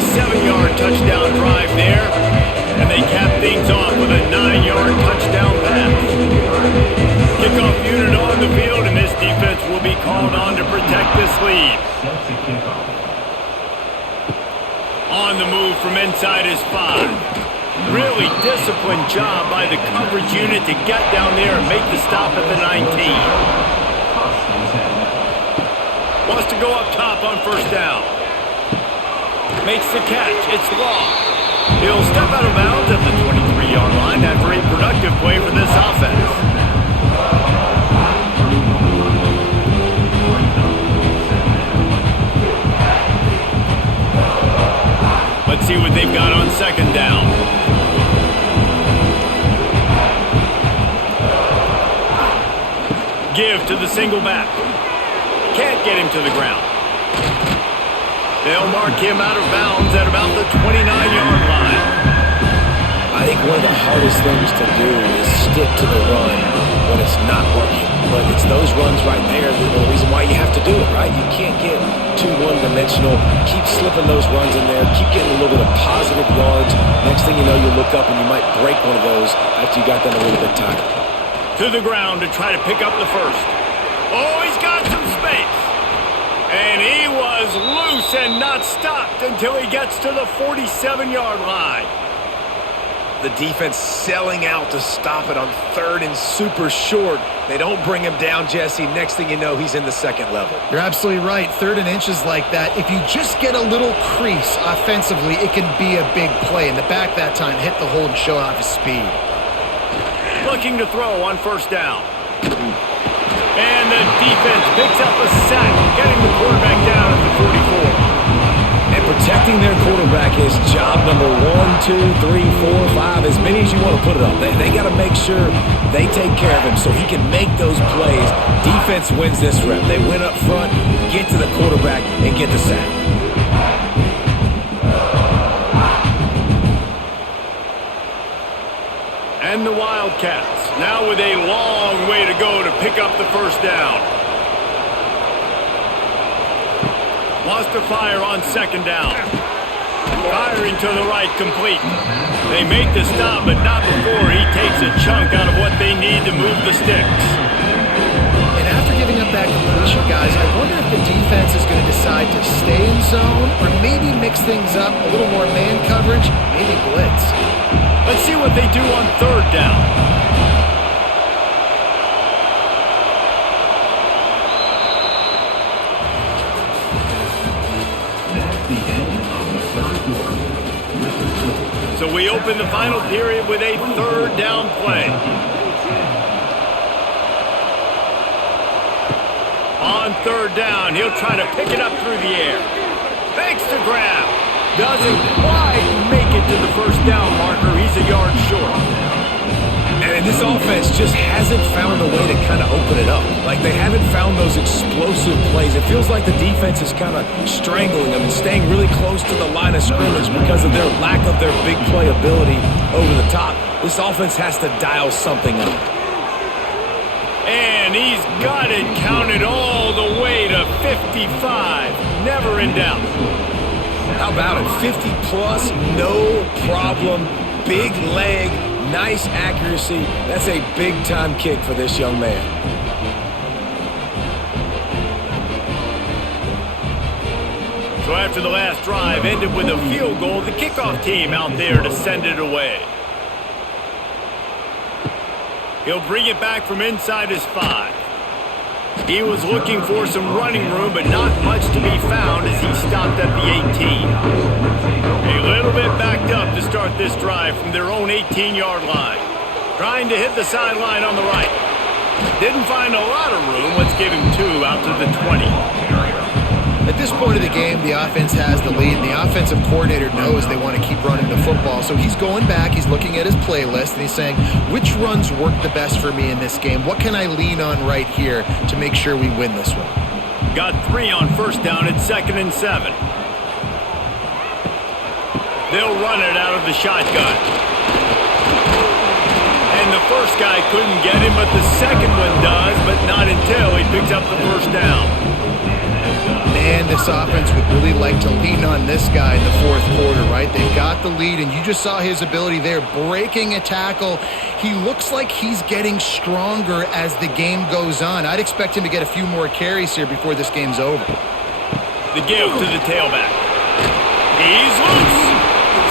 47-yard touchdown drive there, and they cap things off with a 9-yard touchdown pass. Kickoff unit on the field, and this defense will be called on to protect this lead. Set to kickoff. On the move from inside his 5. Really disciplined job by the coverage unit to get down there and make the stop at the 19. Wants to go up top on first down. Makes the catch. It's long. He'll step out of bounds at the 23-yard line after a productive play for this offense. Let's see what they've got on second down. Give to the single back. Can't get him to the ground. They'll mark him out of bounds at about the 29-yard line. I think one of the hardest things to do is stick to the run when it's not working. But it's those runs right there that are the reason why you have to do it, right? You can't get too one-dimensional. Keep slipping those runs in there. Keep getting a little bit of positive yards. Next thing you know, you look up and you might break one of those after you got them a little bit tired. To the ground to try to pick up the first. Oh, he's got some space. And he was loose and not stopped until he gets to the 47-yard line. The defense selling out to stop it on third and super short. They don't bring him down, Jesse. Next thing you know, he's in the second level. You're absolutely right. Third and inches like that, if you just get a little crease offensively, it can be a big play. And the back that time hit the hole and show off his speed. Looking to throw on first down. And the defense picks up a sack, getting the quarterback down at the 44. And protecting their quarterback is job number 1, 2, 3, 4, 5, as many as you want to put it up. They got to make sure they take care of him so he can make those plays. Defense wins this rep. They win up front, get to the quarterback, and get the sack. And the Wildcats, now with a long way to go to pick up the first down. Wants to fire on second down. Firing to the right, complete. They make the stop, but not before he takes a chunk out of what they need to move the sticks. And after giving up that completion, guys, I wonder if the defense is going to decide to stay in zone or maybe mix things up, a little more man coverage, maybe blitz. Let's see what they do on third down. So we open the final period with a third down play. On third down, he'll try to pick it up through the air. Fakes the grab. Doesn't quite make it to the first down marker. He's a yard short. And this offense just hasn't found a way to kind of open it up. Like, they haven't found those explosive plays. It feels like the defense is kind of strangling them and staying really close to the line of scrimmage because of their lack of their big play ability over the top. This offense has to dial something up. And he's got it counted all the way to 55. Never in doubt. How about it? 50 plus, no problem. Big leg, nice accuracy. That's a big-time kick for this young man. So after the last drive ended with a field goal, the kickoff team out there to send it away. He'll bring it back from inside his 5. He was looking for some running room, but not much to be found as he stopped at the 18. A little bit backed up to start this drive from their own 18-yard line. Trying to hit the sideline on the right. Didn't find a lot of room. Let's give him 2 out to the 20. At this point of the game, the offense has the lead, and the offensive coordinator knows they want to keep running the football. So he's going back, he's looking at his playlist, and he's saying, which runs work the best for me in this game? What can I lean on right here to make sure we win this one? Got 3 on first down at 2nd and 7. They'll run it out of the shotgun. And the first guy couldn't get him, but the second one does, but not until he picks up the first down. Man, this offense would really like to lean on this guy in the fourth quarter, right? They've got the lead, and you just saw his ability there, breaking a tackle. He looks like he's getting stronger as the game goes on. I'd expect him to get a few more carries here before this game's over. The give to the tailback. He's loose.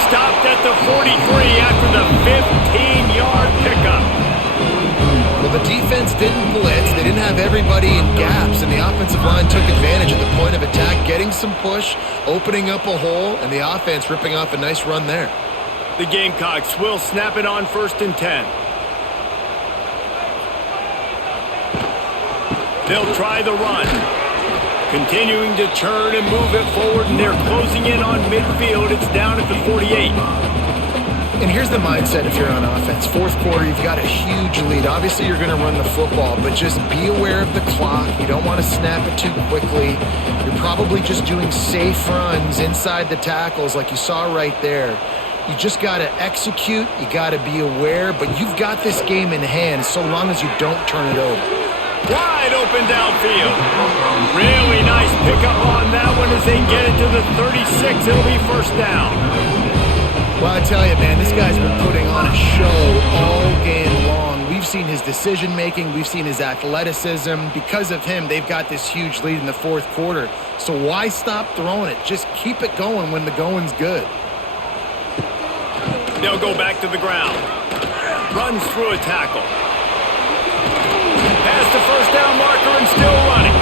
Stopped at the 43 after the 15-yard pickup. Well, the defense didn't blitz. They didn't have everybody in gaps, and the offensive line took advantage at the point of attack, getting some push, opening up a hole, and the offense ripping off a nice run there. The Gamecocks will snap it on 1st and 10. They'll try the run. Continuing to churn and move it forward, and they're closing in on midfield. It's down at the 48. And here's the mindset if you're on offense. Fourth quarter, you've got a huge lead. Obviously, you're going to run the football, but just be aware of the clock. You don't want to snap it too quickly. You're probably just doing safe runs inside the tackles like you saw right there. You just got to execute. You got to be aware, but you've got this game in hand so long as you don't turn it over. Wide open downfield. Really nice pickup on that one as they get it to the 36. It'll be 1st down. Well, I tell you, man, this guy's been putting on a show all game long. We've seen his decision-making. We've seen his athleticism. Because of him, they've got this huge lead in the fourth quarter. So why stop throwing it? Just keep it going when the going's good. They'll go back to the ground. Runs through a tackle. Past the 1st down marker and still running.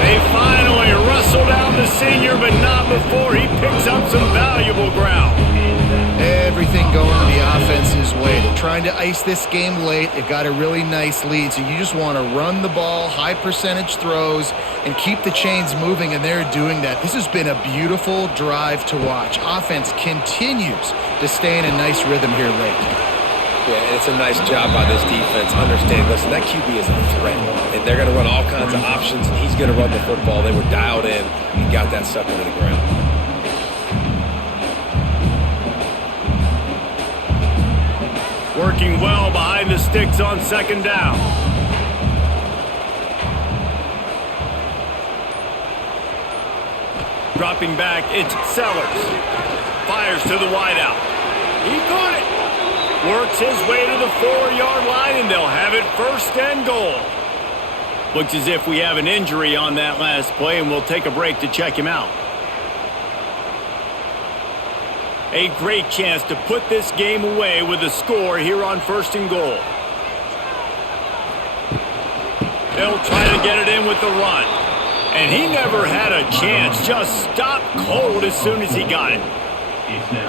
They finally wrestle down the senior, but not before he picks up some valuable ground. Everything going the offense's way. They're trying to ice this game late. They've got a really nice lead, so you just want to run the ball, high percentage throws, and keep the chains moving, and they're doing that. This has been a beautiful drive to watch. Offense continues to stay in a nice rhythm here late. Yeah, and it's a nice job by this defense. Understand, listen, that QB is a threat, and they're going to run all kinds of options, and he's going to run the football. They were dialed in and got that sucker to the ground. Working well behind the sticks on 2nd down. Dropping back, it's Sellers. Fires to the wideout. He caught it. Works his way to the 4-yard line, and they'll have it 1st and goal. Looks as if we have an injury on that last play, and we'll take a break to check him out. A great chance to put this game away with a score here on 1st and goal. They'll try to get it in with the run. And he never had a chance. Just stopped cold as soon as he got it.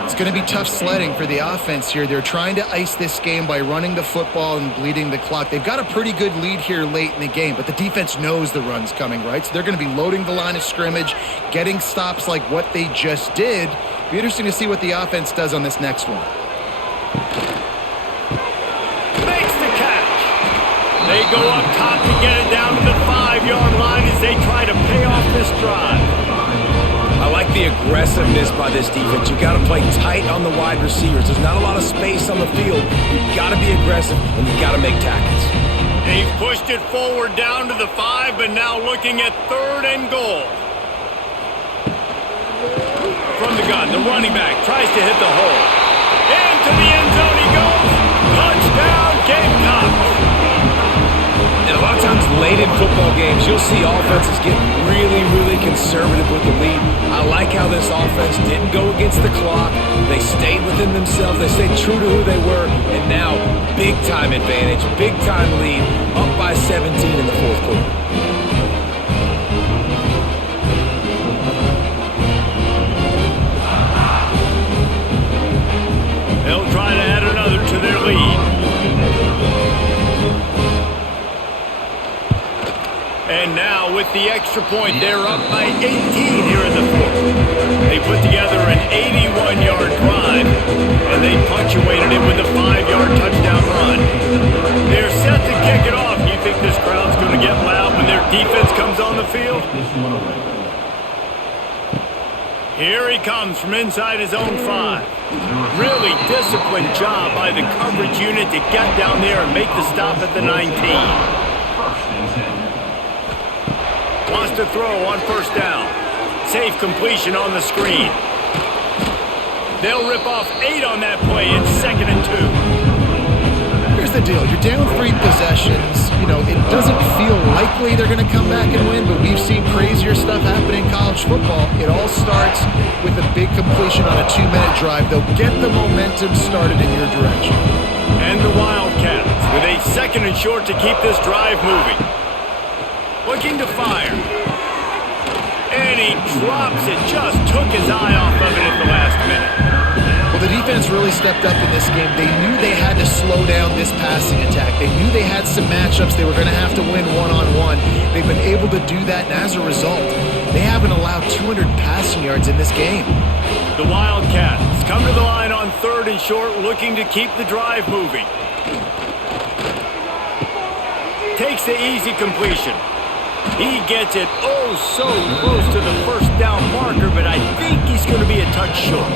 It's going to be tough sledding for the offense here. They're trying to ice this game by running the football and bleeding the clock. They've got a pretty good lead here late in the game, but the defense knows the run's coming, right? So they're going to be loading the line of scrimmage, getting stops like what they just did. Be interesting to see what the offense does on this next one. Makes the catch. They go up top to get it down to the 5-yard line as they try to pay off this drive. I like the aggressiveness by this defense. You got to play tight on the wide receivers. There's not a lot of space on the field. You've got to be aggressive, and you've got to make tackles. They've pushed it forward down to the 5, but now looking at 3rd and goal. From the gun, the running back tries to hit the hole. Into the end zone he goes. Touchdown, Gamecocks. And a lot of times late in football games, you'll see offenses get really, really conservative with the lead. I like how this offense didn't go against the clock. They stayed within themselves. They stayed true to who they were. And now, big-time advantage, big-time lead, up by 17 in the fourth quarter. They'll try to add another to their lead. And now with the extra point, they're up by 18 here in the fourth. They put together an 81-yard drive, and they punctuated it with a 5-yard touchdown run. They're set to kick it off. Do you think this crowd's going to get loud when their defense comes on the field? Here he comes from inside his own 5. Really disciplined job by the coverage unit to get down there and make the stop at the 19. Wants to throw on 1st down. Safe completion on the screen. They'll rip off 8 on that play. It's 2nd and 2. Here's the deal. You're down 3 possessions. You know, it doesn't feel likely they're going to come back and win, but we've seen crazier stuff happen in college football. It all starts with a big completion on a 2-minute drive. They'll get the momentum started in your direction. And the Wildcats with a 2nd and short to keep this drive moving. Looking to fire. And he drops it. Just took his eye off of it at the last minute. Well, the defense really stepped up in this game. They knew they had to slow down this passing attack. They knew they had some matchups they were going to have to win one-on-one. They've been able to do that, and as a result, they haven't allowed 200 passing yards in this game. The Wildcats come to the line on 3rd and short, looking to keep the drive moving. Takes the easy completion. He gets it so close to the first down marker, but I think he's going to be a touch short.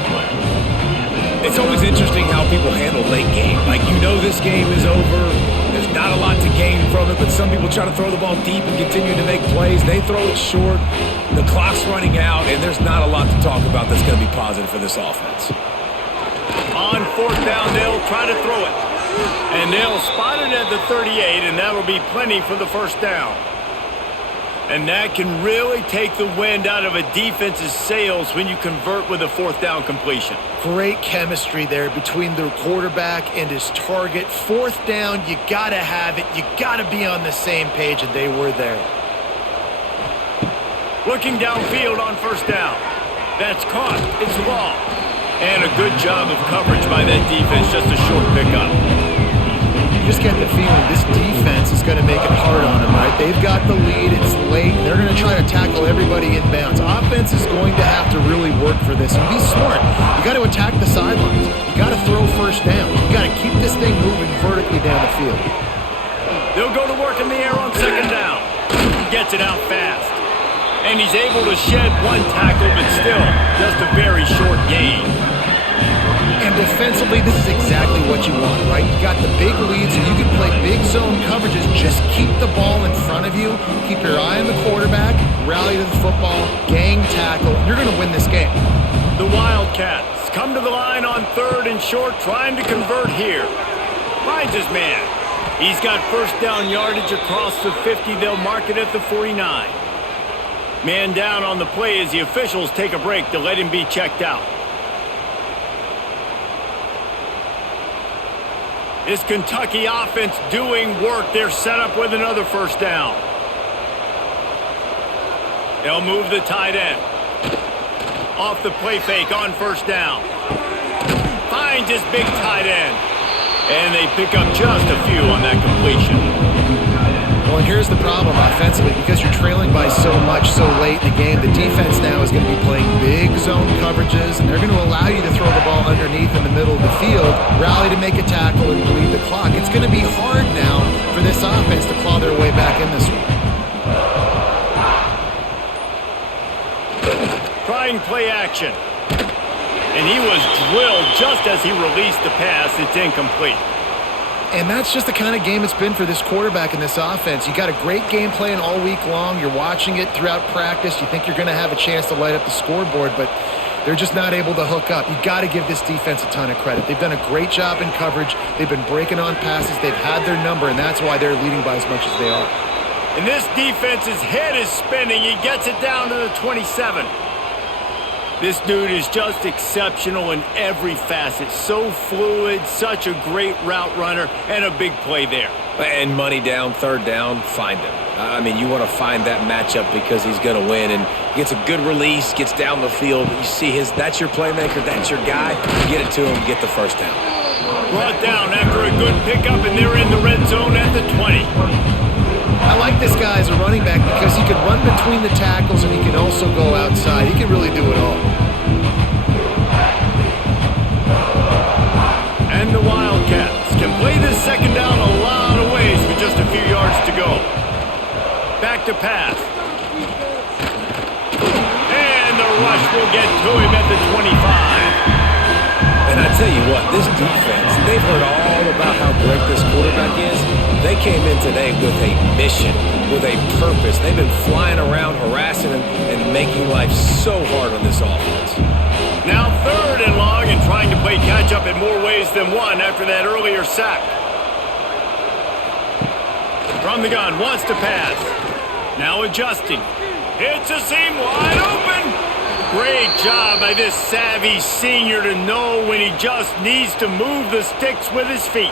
It's always interesting how people handle late game. Like, you know this game is over. There's not a lot to gain from it, but some people try to throw the ball deep and continue to make plays. They throw it short. The clock's running out, and there's not a lot to talk about that's going to be positive for this offense. On 4th down, they'll try to throw it. And they'll spot it at the 38, and that'll be plenty for the first down. And that can really take the wind out of a defense's sails when you convert with a 4th down completion. Great chemistry there between the quarterback and his target. 4th down, you got to have it. You got to be on the same page, and they were there. Looking downfield on 1st down. That's caught. It's long. And a good job of coverage by that defense. Just a short pickup. You just get the feeling this defense is going to make it hard on them, right? They've got the lead. It's late. They're going to try to tackle everybody inbounds. Offense is going to have to really work for this and be smart. You got to attack the sidelines. You got to throw 1st down. You got to keep this thing moving vertically down the field. They'll go to work in the air on 2nd down. Gets it out fast. And he's able to shed 1 tackle, but still just a very short gain. And defensively, this is exactly what you want, right? You got the big leads, and you can play big zone coverages. Just keep the ball in front of you. Keep your eye on the quarterback. Rally to the football. Gang tackle. You're going to win this game. The Wildcats come to the line on 3rd and short, trying to convert here. Finds his man. He's got 1st down yardage across the 50. They'll mark it at the 49. Man down on the play as the officials take a break to let him be checked out. This Kentucky offense doing work. They're set up with another 1st down. They'll move the tight end. Off the play fake on 1st down. Finds his big tight end. And they pick up just a few on that completion. Well, and here's the problem offensively. Because you're trailing by so much so late in the game, the defense now is going to be playing big zone coverages, and they're going to allow you to throw the ball underneath in the middle of the field, rally to make a tackle, and bleed the clock. It's going to be hard now for this offense to claw their way back in this one. Trying play action. And he was drilled just as he released the pass. It's incomplete. And that's just the kind of game it's been for this quarterback and this offense. You got a great game plan all week long. You're watching it throughout practice. You think you're going to have a chance to light up the scoreboard, but they're just not able to hook up. You got to give this defense a ton of credit. They've done a great job in coverage. They've been breaking on passes. They've had their number, and that's why they're leading by as much as they are. And this defense's head is spinning. He gets it down to the 27. This dude is just exceptional in every facet. So fluid, such a great route runner, and a big play there. And money down, 3rd down, find him. I mean, you want to find that matchup because he's going to win. And gets a good release, gets down the field. You see that's your playmaker, that's your guy. Get it to him, get the 1st down. Brought down after a good pickup, and they're in the red zone at the 20. I like this guy as a running back because he can run between the tackles and he can also go outside. He can really do it all. And the Wildcats can play this 2nd down a lot of ways with just a few yards to go. Back to pass. And the rush will get to him at the 25. And I tell you what, this defense, they've heard all all about how great this quarterback is, they came in today with a mission, with a purpose. They've been flying around, harassing him, and making life so hard on this offense. Now 3rd and long and trying to play catch-up in more ways than one after that earlier sack. From the gun, wants to pass. Now adjusting. Hits a seam wide open. Great job by this savvy senior to know when he just needs to move the sticks with his feet.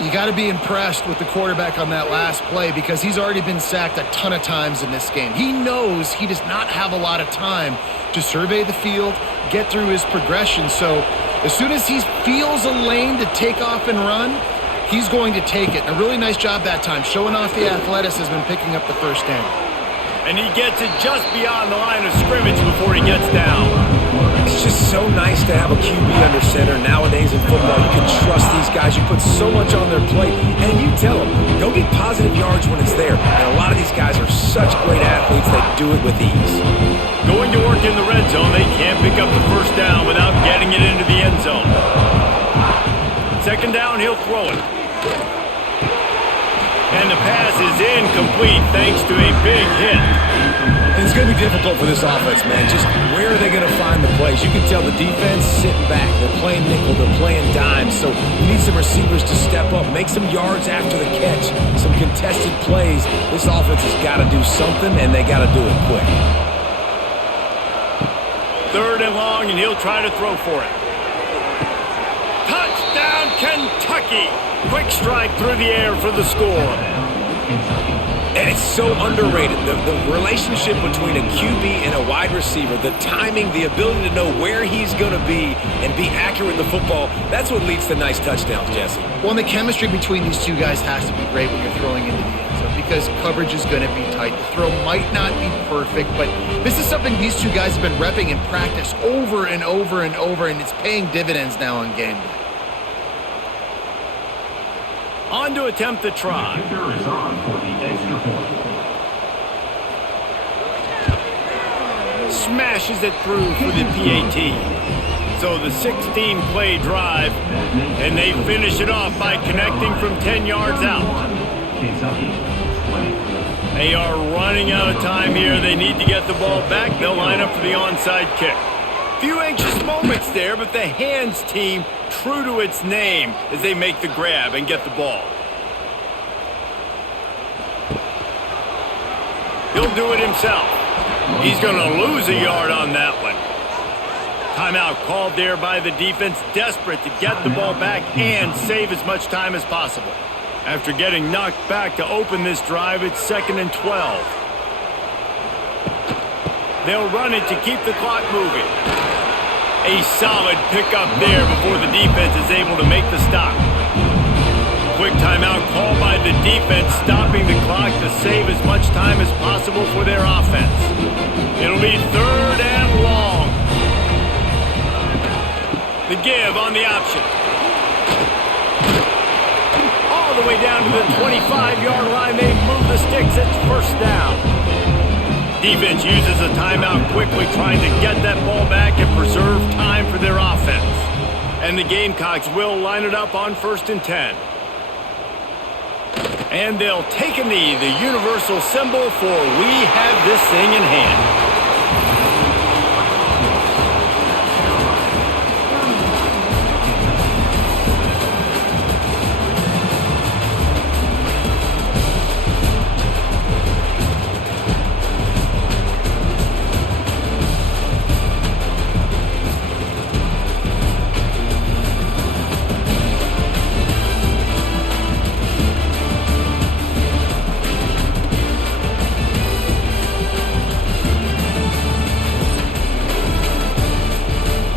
You got to be impressed with the quarterback on that last play because he's already been sacked a ton of times in this game. He knows he does not have a lot of time to survey the field, get through his progression. So as soon as he feels a lane to take off and run, he's going to take it. And a really nice job that time, showing off the athleticism and picking up the first down. And he gets it just beyond the line of scrimmage before he gets down. It's just so nice to have a QB under center. Nowadays in football, you can trust these guys. You put so much on their plate, and you tell them, go get positive yards when it's there. And a lot of these guys are such great athletes that do it with ease. Going to work in the red zone, they can't pick up the first down without getting it into the end zone. 2nd down, he'll throw it. And the pass is incomplete thanks to a big hit. It's going to be difficult for this offense, man. Just where are they going to find the plays? You can tell the defense sitting back. They're playing nickel. They're playing dime. So you need some receivers to step up, make some yards after the catch, some contested plays. This offense has got to do something, and they got to do it quick. 3rd and long, and he'll try to throw for it. Touchdown, Kentucky! Quick strike through the air for the score. And it's so underrated. The relationship between a QB and a wide receiver, the timing, the ability to know where he's going to be and be accurate with the football, that's what leads to nice touchdowns, Jesse. Well, and the chemistry between these two guys has to be great when you're throwing into the end zone because coverage is going to be tight. The throw might not be perfect, but this is something these two guys have been repping in practice over and over and over, and it's paying dividends now on game day. On to attempt the try. The kicker is on for the extra point. Smashes it through for the PAT. So the 16-play drive, and they finish it off by connecting from 10 yards out. Kentucky 20. They are running out of time here. They need to get the ball back. They'll line up for the onside kick. Few anxious moments there, but the hands team true to its name as they make the grab and get the ball. He'll do it himself. He's going to lose a yard on that one. Timeout called there by the defense, desperate to get the ball back and save as much time as possible. After getting knocked back to open this drive, it's 2nd and 12. They'll run it to keep the clock moving. A solid pickup there before the defense is able to make the stop. Quick timeout called by the defense, stopping the clock to save as much time as possible for their offense. It'll be 3rd and long. The give on the option. All the way down to the 25-yard line. They move the sticks. It's 1st down. Defense uses a timeout quickly, trying to get that ball back and preserve time for their offense. And the Gamecocks will line it up on 1st and 10. And they'll take a knee, the universal symbol for we have this thing in hand.